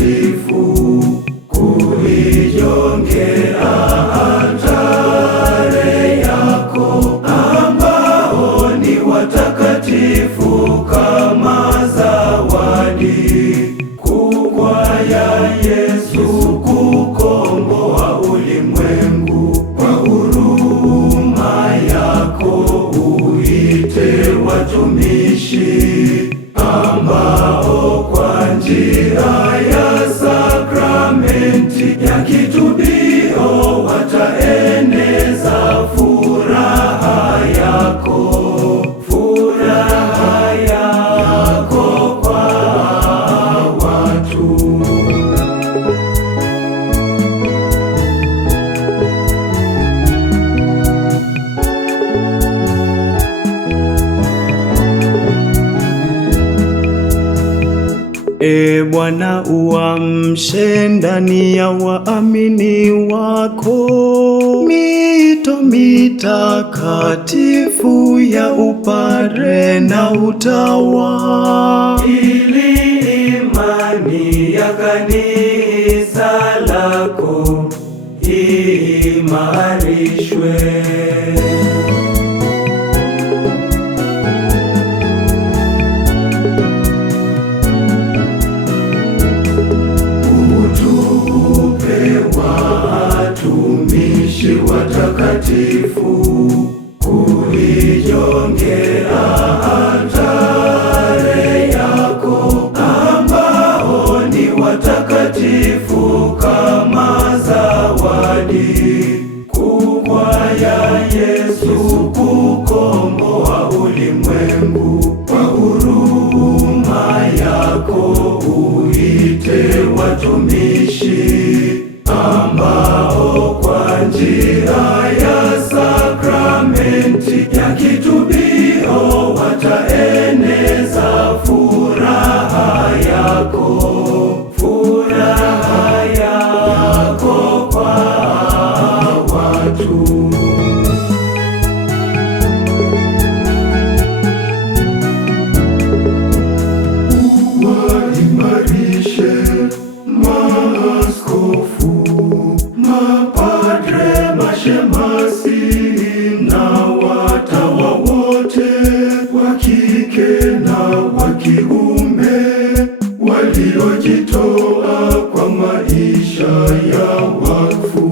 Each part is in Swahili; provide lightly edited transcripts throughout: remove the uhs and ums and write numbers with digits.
watakatifu kuijongea altare yako, ambao ni watakatifu kama zawadi kubwa ya Yesu kukomboa ulimwengu. Kwa huruma yako uite watumishi ambao kwa njia ya sakramenti ya kitubio wataeneza furaha yako, furaha yako kwa watu. E Bwana, uamshe ndani ya waamini wako mito mitakatifu ya upare na utawa, ili imani ya kanisa lako iimarishwe. Watumishi watakatifu kuijongea altare yako, ambao ni watakatifu kama zawadi kubwa ya Yesu kukomboa ulimwengu. Kwa huruma yako uite watumishi ambao kwa njia ya sakramenti ya kitubio wataeneza furaha yako, furaha yako kwa watu. Uwaimarishe maaskofu, mapadre, mashemasi na watawa wote wa kike na wa kiume waliojitoa kwa maisha ya wakfu.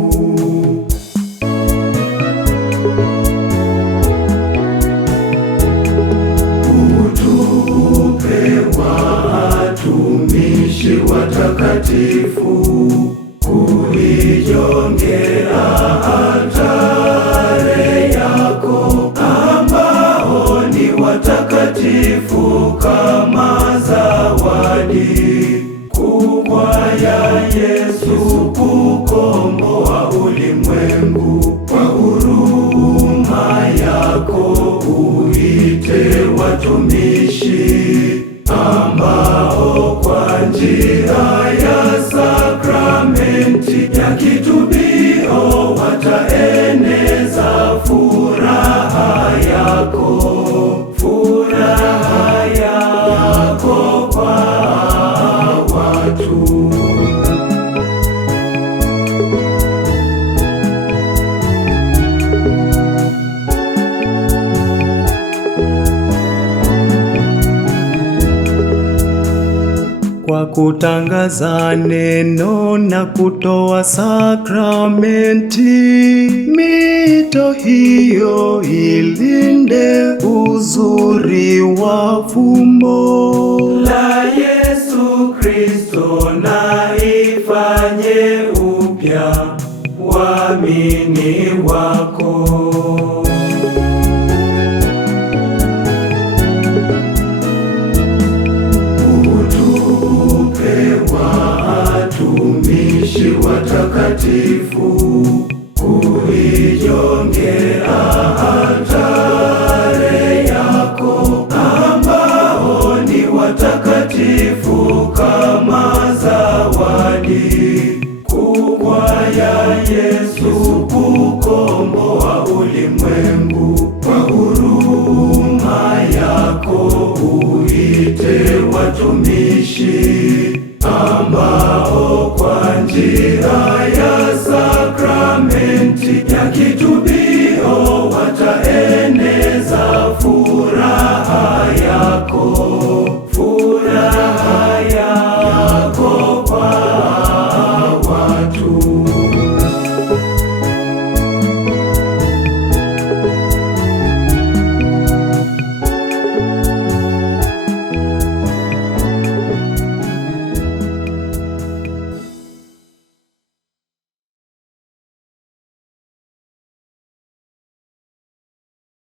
Utupe watumishi watakatifu kuijongea altare yako, ambao ni watakatifu kama zawadi kubwa ya Yesu kukomboa ulimwengu. Kwa huruma yako uite watumishi ambao kwa njia ya sakramenti ya kitubio wataeneza furaha yako, furaha yako kwa watu. kwa kutangaza neno na kutoa sakramenti, mito hiyo ilinde uzuri wa